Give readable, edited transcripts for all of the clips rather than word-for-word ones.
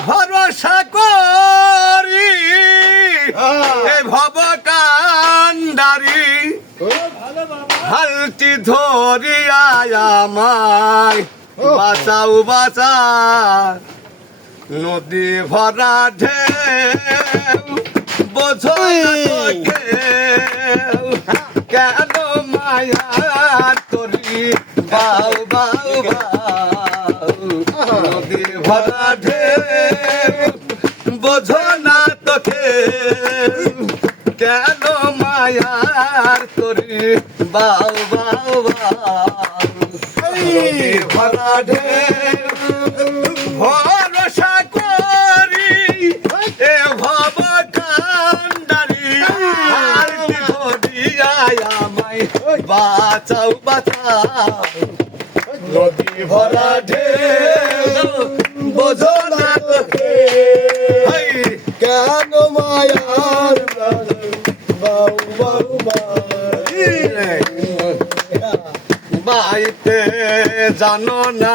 ভরসা করি এ ভব কান্ডারি হালটি ধরিয়া আমায় বাঁচাও বাঁচা নদী ভরা ঢেউ বোঝো কেন মায়া তোরি বাউ বাউ বাউ নদী ভরা ঢেউ বোঝো না তোকে কেন মায়ার তোরি বাউ বাউ বাউ নদী ভরা ঢেউ ভরসা করি এ ভব কান্ডারি হালটি ধরিয়া আমায় বাঁচাও বাঁচাও নদী ভরা ঢেউ বোঝো না তোকে কেন মায়ার বাউ বাউ বাইতে জানো না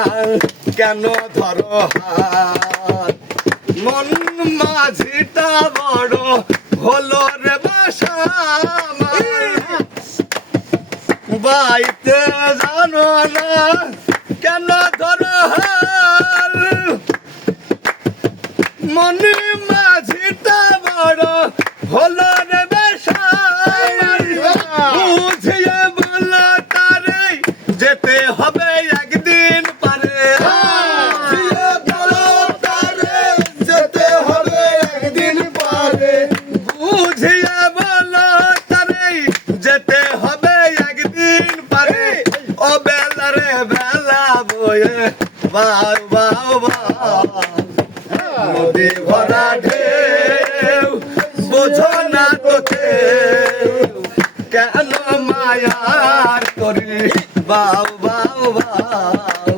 কেন ধরো হাত মন মাঝিটা বড় হলো রে বাসা বাইতে জানো না কেন ধরো হাত মন মাঝিটা বড় হলো রে বাসা বুঝিয়ে বলো তারে যেতে হবে একদিন পারে যেতে হবে একদিন পারে বুঝিয়ে বলো তারে যেতে হবে একদিন পারে ও বেলা রে বেলা বয়ে বাউ বাউ বাউ নদী ভরা ঢেউ বোঝো না তোকে কেন মায়ার করি বাউ বাউ বাউ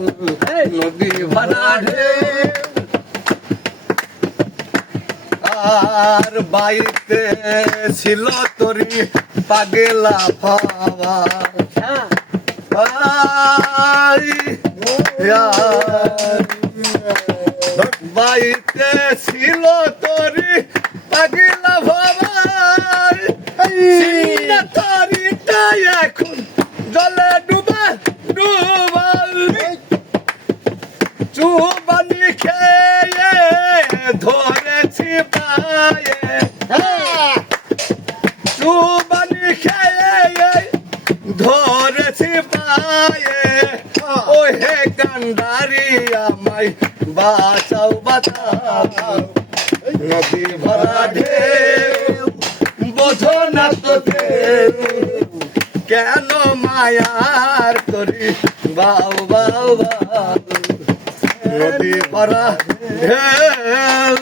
নদী ভরা ঢেউ আর বাইতে ছিল তোরি পাগেলা পাওয়া বাইতে ছিল তোরি পাগেলা ভাবাই তরিটা এখন জলে ডুবা ডুবা চুবানি খেয়ে ধরেছি পায়ে চুবানি খেয়ে ধরেছি পায়ে ও হে কান্ডারি আমায় বাঁচাও বাঁচাও নদী ভরা ঢেউ বোঝো না তোকে কেন মায়ার করি বাউ বাউ বাউ নদী ভরা ঢেউ